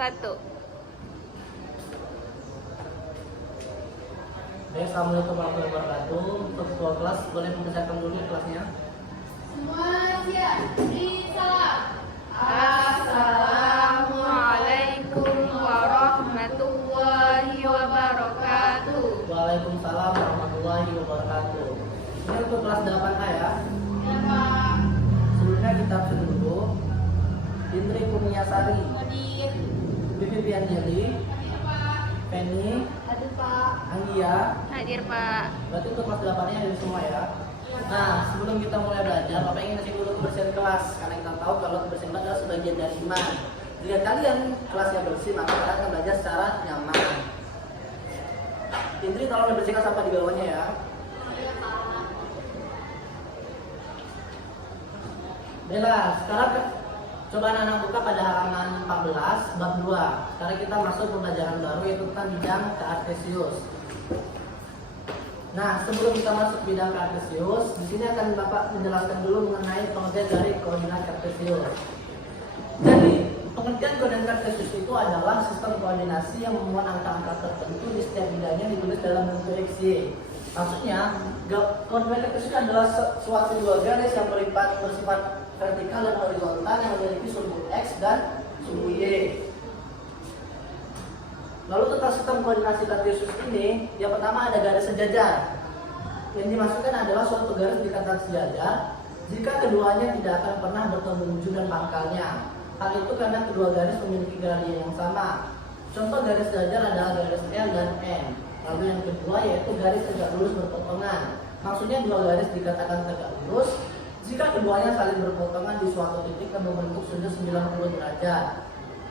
1. Assalamualaikum warahmatullahi wabarakatuh. Untuk ketua kelas boleh membacakan dulu kelasnya. Semua siap. Salam. Assalamualaikum warahmatullahi wabarakatuh. Waalaikumsalam warahmatullahi wabarakatuh. Ini untuk kelas 8A ya. Ya, Pak. Sebelumnya kita absen dulu. Indri Kurniasari, Hadir. Bibi Pianjeli, Hadir, Pak. Penny, Hadir, Pak. Anggia. Hadir, Pak. Berarti untuk kelas 8-nya dari semua ya. Nah, sebelum kita mulai belajar, Bapak ingin ngasih dulu kebersihan kelas. Karena kita tahu kalau kebersihan kelas adalah sebagian dari iman. Jika kalian kelasnya bersih, maka kalian akan belajar secara nyaman. Indri tolong dibersihkan sampah di bawahnya ya. Iya, Pak. Baiklah, sekarang coba anak-anak buka pada halaman 14 bab 2. Sekarang kita masuk pembelajaran baru yaitu tentang bidang Cartesius. Nah, sebelum kita masuk bidang Cartesius, di sini akan Bapak menjelaskan dulu mengenai pengertian dari koordinat Cartesius. Jadi, pengertian koordinat Cartesius itu adalah sistem koordinasi yang memuat angka-angka tertentu di setiap bidangnya ditulis dalam bentuk X, Y. Maksudnya, koordinat Cartesius adalah suatu dua garis yang bersifat vertikal dan horizontal yang memiliki sumbu X dan sumbu Y. Lalu tentang sistem koordinasi Cartesius ini, yang pertama ada garis sejajar. Yang dimaksudkan adalah suatu garis dikatakan sejajar jika keduanya tidak akan pernah bertemu ujung dan pangkalnya. Hal itu karena kedua garis memiliki gradien yang sama. Contoh garis sejajar adalah garis L dan N. Lalu yang kedua yaitu garis tegak lurus berpotongan. Maksudnya dua garis dikatakan tegak lurus jika keduanya saling berpotongan di suatu titik dan membentuk sudut 90 derajat.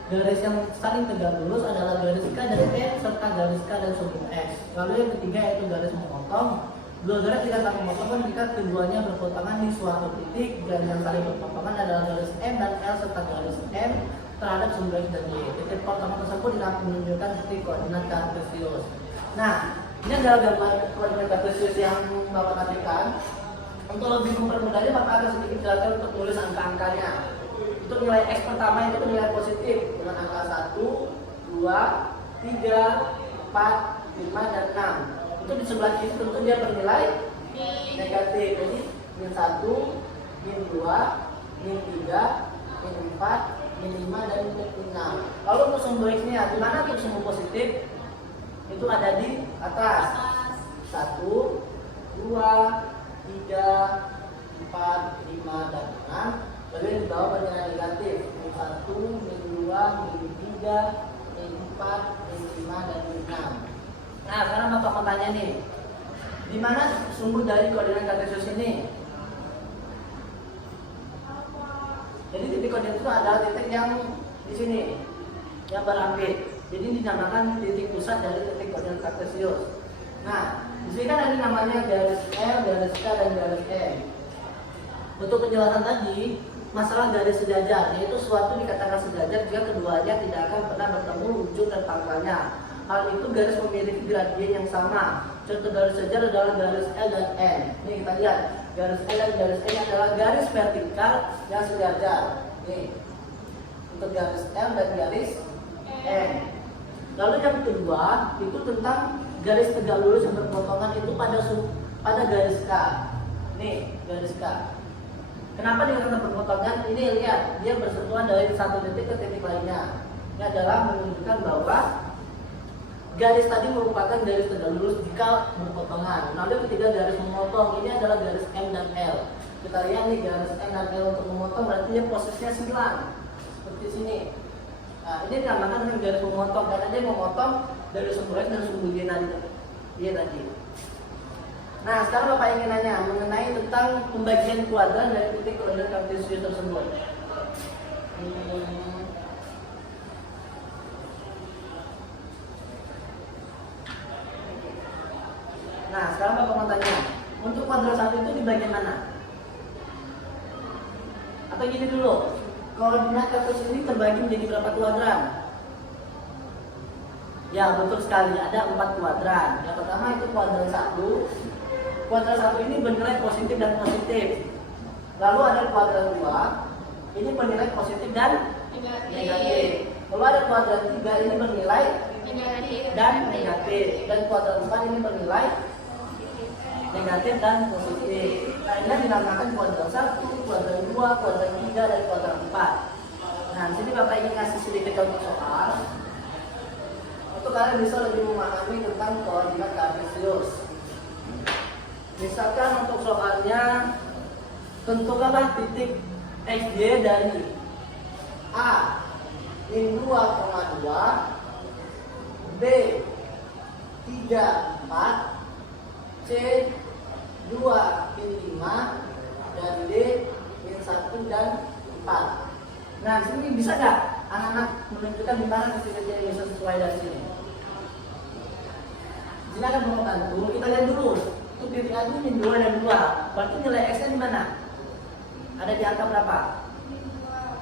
Garis yang saling tegak lurus adalah garis K dan N serta garis K dan sumbu X. Lalu yang ketiga yaitu garis memotong. Dua garis dikatakan memotong jika keduanya berpotongan di suatu titik. Garis yang saling berpotongan adalah garis M dan L serta garis M terhadap sumbu X dan Y. Titik potongan tersebut menunjukkan titik koordinat Cartesius. Nah, ini adalah gambar koordinat Cartesius yang Bapak tadikan. Untuk lebih mempermudahnya, Bapak akan sedikit jelaskan untuk tulis angka-angkanya. Untuk nilai X pertama itu nilai positif dengan angka 1, 2, 3, 4, 5, dan 6. Untuk di sebelah kiri tentu dia bernilai negatif. Jadi min 1, min 2, min 3, min 4, min 5, dan min 6. Lalu untuk sumbu X-nya, di mana untuk sumbu positif? Itu ada di atas. 1, 2, 3, 4, 5, dan 6. Lalu yang di bawah bernilai negatif. Min 1, min 2, min 3, min 4, min 5, dan min 6. Nah, sekarang Bapak mau tanya nih, di mana sumbu dari koordinat Cartesius ini? Jadi titik koordinat itu adalah titik yang di sini, yang berambit. Jadi dinamakan titik pusat dari titik koordinat Cartesius. Nah, di sini kan ada namanya garis L, garis K, dan garis M. Untuk penjelasan tadi, masalah garis sejajar, yaitu suatu dikatakan sejajar jika keduanya tidak akan pernah bertemu ujung dan pangkalnya. Hal itu garis memiliki gradien yang sama. Contoh garis sejajar adalah garis L dan N. Ini kita lihat, garis L dan garis N adalah garis vertikal yang sejajar. Nih, untuk garis L dan garis N. Lalu yang kedua itu tentang garis tegak lurus yang berpotongan itu pada garis K. Nih, garis K. Kenapa dikatakan berpotongan? Ini lihat, dia bersentuhan dari satu titik ke titik lainnya. Ini adalah menunjukkan bahwa garis tadi merupakan garis tegak lurus jika berpotongan. Lalu ketiga garis memotong, ini adalah garis M dan L. Kita lihat nih garis M dan L untuk memotong berarti dia posisinya silang seperti sini. Nah, ini dinamakan dengan garis memotong karena dia memotong dari sumbu X dan sumbu Y tadi. Nah, sekarang Bapak ingin nanya mengenai tentang pembagian kuadran dari titik koordinat Cartesius tersebut. Nah, sekarang Bapak mau tanya, untuk kuadran satu itu di bagian mana? Atau gini dulu, koordinat Cartesius ini terbagi menjadi berapa kuadran? Ya, betul sekali, ada 4 kuadran. Yang pertama itu kuadran 1. Kuadran 1 ini bernilai positif dan positif. Lalu ada kuadran 2, ini bernilai positif dan negatif. Kalau ada kuadran 3 ini bernilai negatif dan negatif, dan kuadran 4 ini bernilai negatif dan positif. Nah, ini dinamakan kuadran 1, kuadran 2, kuadran 3, dan kuadran 4. Nah, di sini Bapak ingin ngasih sedikit contoh soal untuk kalian bisa lebih memahami tentang koordinat kartesius. Misalkan untuk soalnya tentukanlah titik XY dari A min 2,2, B 3, 4, C 2 min 5, dan D min 1 dan 4. Nah, di sini bisa nggak anak-anak menentukan di mana titik yang bisa sesuai dari sini? Sini akan membantu. Kita lihat dulu. Untuk titik A itu min 2 dan 2. Berarti nilai X-nya di mana? Ada di angka berapa?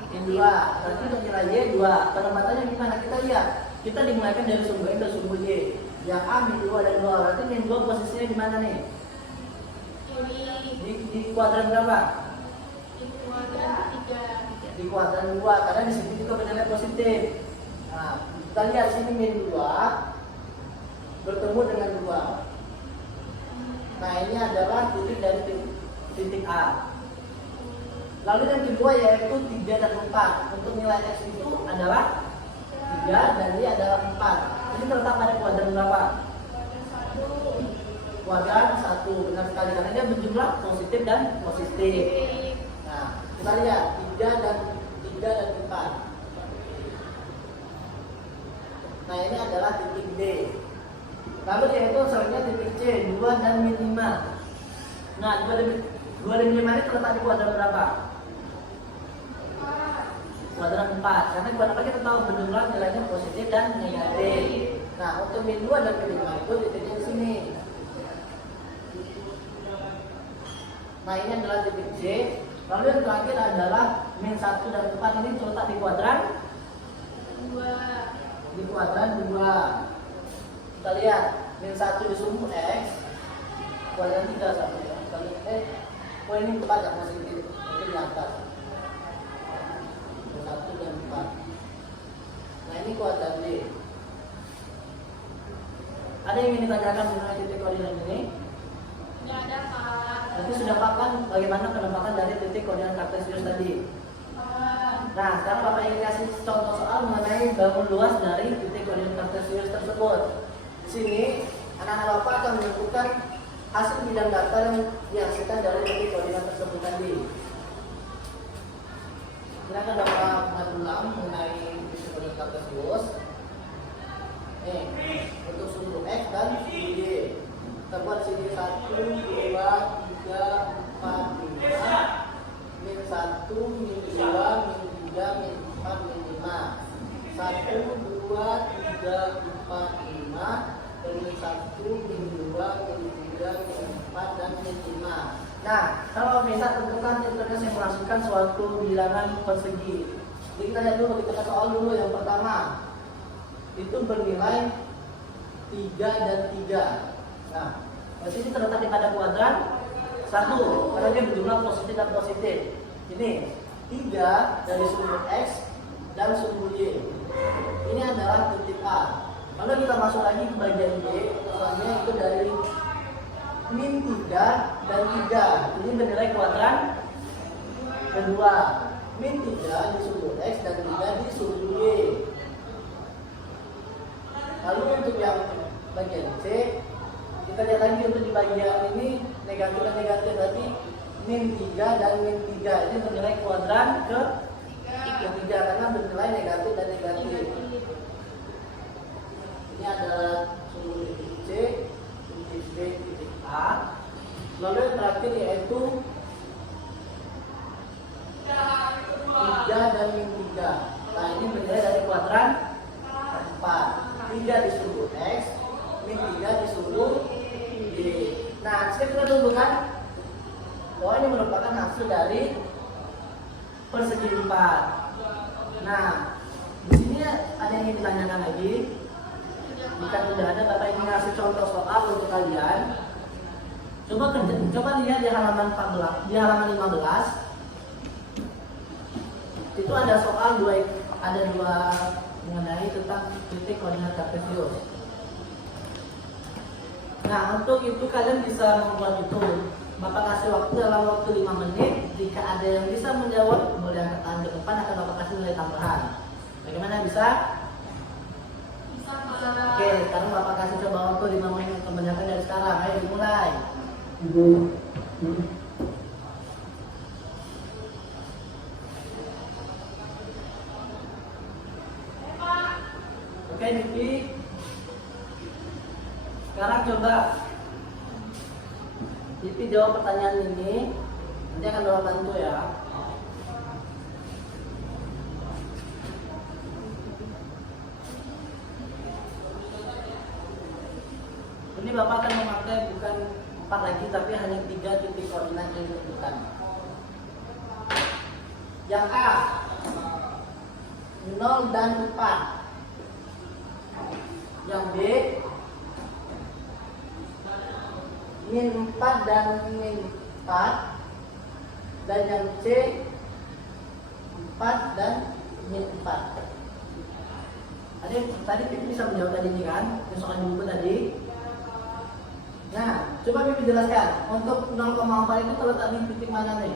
Min 2. Berarti untuk nilai Y 2. Penempatannya di mana? Kita lihat. Kita dimulaikan dari sumber X dan sumber Y. Yang A min 2 dan 2. Berarti min 2 posisinya di mana nih? Di kuadran berapa? Di kuadran 2, karena di sini juga bernilai positif. Nah, kita lihat sini min 2 bertemu dengan 2. Nah, ini adalah titik dari titik A. Lalu yang kedua yaitu 3 dan 4. Untuk nilai X itu adalah 3 dan Y adalah 4. Ini terletak pada kuadran berapa? Kuadran 1. Benar sekali, karena dia berjumlah positif dan positif. Nah, kita lihat 3 dan 4. Nah, ini adalah titik D. Lalu yaitu selanjutnya titik C 2 dan min 5. Nah, 2 dan 5 ini terletak di kuadran berapa? Kuadran 4. Karena kuadran 4 kita tahu berjumlah nilainya positif dan negatif. Nah, untuk min 2 dan min 5 itu titiknya di sini. Nah, ini adalah titik C. Lalu yang terakhir adalah min 1 dan 4 ini terletak di kuadran 2. Di kuadran 2. Kita lihat min 1 di sumbu X, kuadran 3 sama ya. Kita lihat ini 4 yang positif, itu di atas. Min 1 dan 4. Nah, ini kuadran D. Ada yang ingin ditanyakan mengenai titik koordinat ini? Nggak ada, Pak. Nanti sudah paham bagaimana penempatan dari titik koordinat kartesius tadi. Nah, sekarang Bapak ingin kasih contoh soal mengenai bangun luas dari titik koordinat kartesius tersebut. Di sini, anak-anak Bapak akan menentukan hasil bidang data yang dihasilkan dari titik koordinat tersebut tadi. Silakan Bapak mengulang mengenai titik koordinat kartesius. Untuk sumbu X dan sumbu Y. Kita buat sini 1, 2, 3, 4, 5. Min 1, min 2, min 3, min 4, min 5. 1, 2, 3, 4, 5. Dan min 1, min 2, min 3, min 4, dan min 5. Nah, kalau bisa tentukan titiknya saya memasukkan suatu bilangan persegi. Jadi kita lihat dulu, kita soal dulu yang pertama. Itu bernilai 3 dan 3. Nah, di sini terletak di pada kuadran 1, karena dia berjumlah positif dan positif. Ini 3 dari sumbu X dan sumbu Y. Ini adalah titik A. Lalu kita masuk lagi ke bagian Y, soalnya itu dari min 3 dan 3. Ini bernilai kuadran kedua. Min 3 di sumbu X dan 3 di sumbu Y. Lalu untuk yang bagian C, kita lihat lagi untuk di bagian ini negatif dan negatif, berarti min 3 dan min 3 ini bernilai kuadran ketiga karena bernilai negatif dan negatif. Ini adalah sumbu titik C, titik B, titik A. Lalu yang terakhir yaitu 3 dan min 3. Nah, ini bernilai dari kuadran 4. 3 di sumbu X, min 3 di sumbu Y. Nah, sekarang kita tentukan bahwa ini merupakan hasil dari persegi 4. Nah, di sini ada yang ingin ditanyakan lagi. Jika tidak ada, Bapak ingin ngasih contoh soal untuk kalian. Coba lihat di halaman 14, di halaman 15. Itu ada soal ada dua mengenai tentang titik koordinat kartesius. Nah, untuk itu kalian bisa membuat itu. Bapak kasih waktu dalam waktu 5 menit. Jika ada yang bisa menjawab, boleh angkat tangan ke depan, akan Bapak kasih nilai tambahan. Bagaimana, bisa? Bisa. Oke, sekarang Bapak kasih coba waktu 5 menit. Kebanyakan dari sekarang. Ayo dimulai. Oke, Niki. Sekarang coba Niki jawab pertanyaan ini. Nanti akan Bapak bantu ya. Ini Bapak akan memakai bukan 4 lagi, tapi hanya 3 titik koordinat yang ditentukan. Yang A 0 dan 4. Yang B min 4 dan min 4. Dan yang C 4 dan min 4. Tadi Pipi bisa menjawab tadi ini kan, yang soal buku tadi. Nah, coba Pipi jelaskan, untuk 0,4 itu terletak di titik mana nih?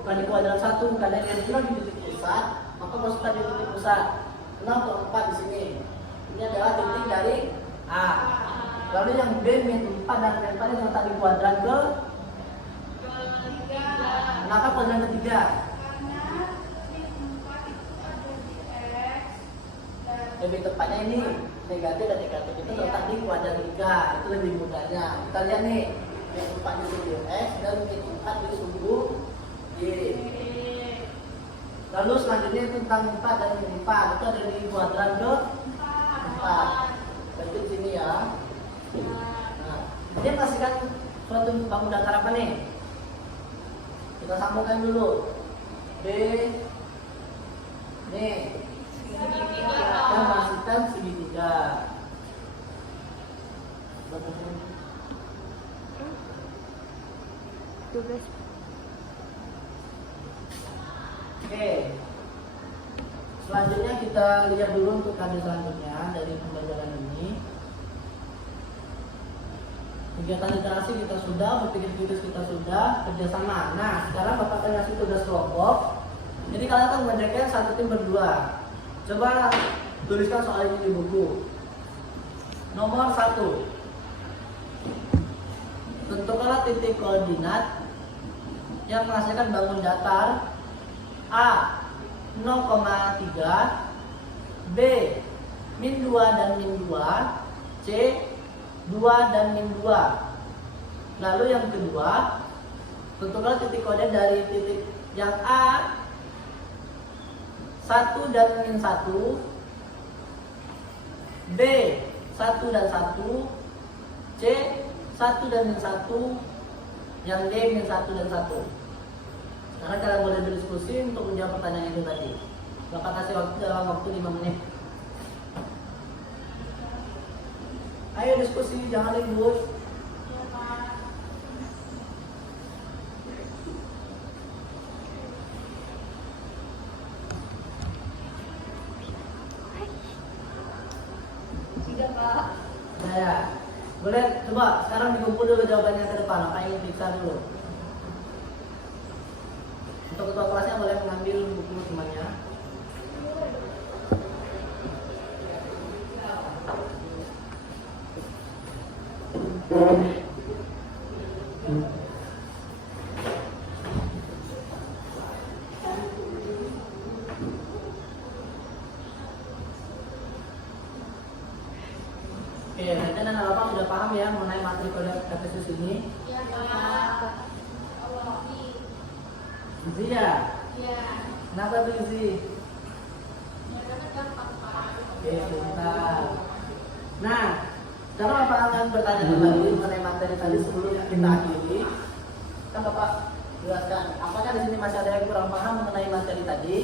Bukan di kuadran 1, karena yang bilang di titik pusat, maka masukkan di titik pusat. 0,4 di sini. Ini adalah titik dari A. Lalu yang B min 4 dan min 4 itu terletak di kuadran ke? Kenapa kuadran ketiga? Lebih tepatnya ini negatif dan negatif itu terletak di kuadran 3. Itu lebih mudahnya. Kita lihat nih, min 4 di sudut X dan min 4 di sudut Y. Lalu selanjutnya tentang 4 dan min 4 itu ada di kuadran ke 4. Berarti di sini ya. Nah, dia kasihkan suatu bangun datar apa nih? Kita sambungkan dulu. B nih. Kita masukkan segitiga. Tugas. Oke. Selanjutnya kita lihat dulu untuk kajian selanjutnya dari pembelajaran ini. Kegiatan literasi kita sudah, berpikir kritis kita sudah, kerjasama. Nah, sekarang Bapak akan kasih tugas kelompok. Jadi kalian akan mengerjakan satu tim berdua. Coba tuliskan soal ini di buku. Nomor 1. Tentukanlah titik koordinat yang menghasilkan bangun datar A 0,3, B min 2 dan min 2, C 2 dan min 2. Lalu yang kedua, tentukanlah titik koordinat dari titik yang A 1 dan min 1, B 1 dan 1, C 1 dan min 1, yang D min 1 dan 1. Sekarang kalian boleh berdiskusi untuk menjawab pertanyaan itu tadi. Bapak kasih waktu dalam waktu 5 menit. Ayo diskusi, jangan ribut. Sudah, Pak. Nah, ya. Boleh coba sekarang dikumpul dulu jawabannya ke depan. Apa yang diperiksa dulu? Untuk ketua kelasnya boleh mengambil buku semuanya. Oke, nanti anak-anak sudah paham ya mengenai materi koordinat kartesius ini. Ya, Pak. Gizi ya? Ya. Kenapa tuh Gizi? Ya, karena gampang, Pak. Oke, sebentar. Nah, sekarang Bapak akan bertanya kembali mengenai materi tadi sebelum kita akhiri. Kan Bapak jelaskan, apakah di sini masih ada yang kurang paham mengenai materi tadi?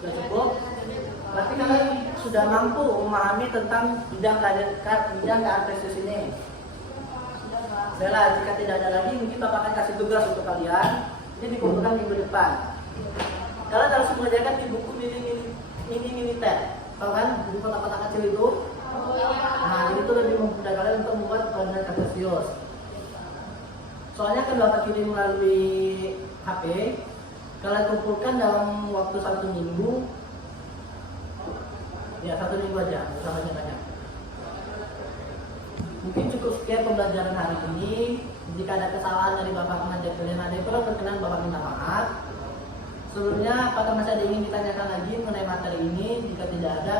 Sudah cukup? Berarti kalian sudah mampu memahami tentang bidang kartesius ini. Baiklah, jika tidak ada lagi, mungkin Bapak akan kasih tugas untuk kalian. Ini dikumpulkan minggu depan. Kalian harus mengerjakan di buku mini militer. Tahu kan buku kotak-kotak kecil itu? Nah, ini tuh lebih memudahkan kalian untuk membuat koordinat kartesius. Soalnya kan Bapak kirim melalui HP, kalian kumpulkan dalam waktu 1 minggu. Ya, 1 minggu aja, usah banyak-banyak. Mungkin cukup sekian pembelajaran hari ini. Jika ada kesalahan dari Bapak pengajar kalian ada yang kurang berkenan, Bapak minta maaf. Sebelumnya, apakah masih ada yang ingin ditanyakan lagi mengenai materi ini? Jika tidak ada,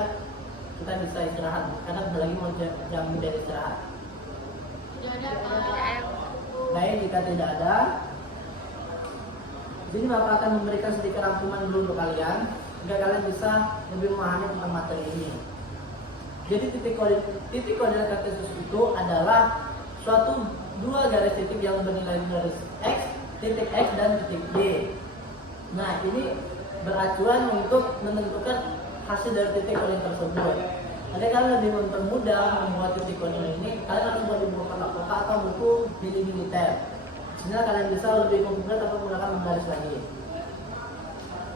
kita bisa istirahat. Karena bentar lagi mau jam dari istirahat. Tidak ada Pak. Baik, jika tidak ada, jadi Bapak akan memberikan sedikit rangkuman dulu untuk kalian, agar kalian bisa lebih memahami tentang materi ini. Jadi titik koordinat kartesius itu adalah suatu dua garis titik yang bernilai garis x, titik x dan titik y. Nah, ini beracuan untuk menentukan hasil dari titik koordinat tersebut. Jadi kalian lebih mempermudah membuat titik koordinat ini, kalian harus membuat di buku kotak-kotak atau buku mini militer. Sehingga kalian bisa lebih mempermudah tanpa menggunakan menggaris lagi.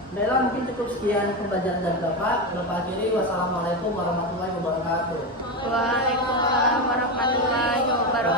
Baiklah, mungkin cukup sekian pembelajaran dari Bapak. Bapak akhiri, wassalamualaikum warahmatullahi wabarakatuh. Waalaikumsalam warahmatullahi wabarakatuh.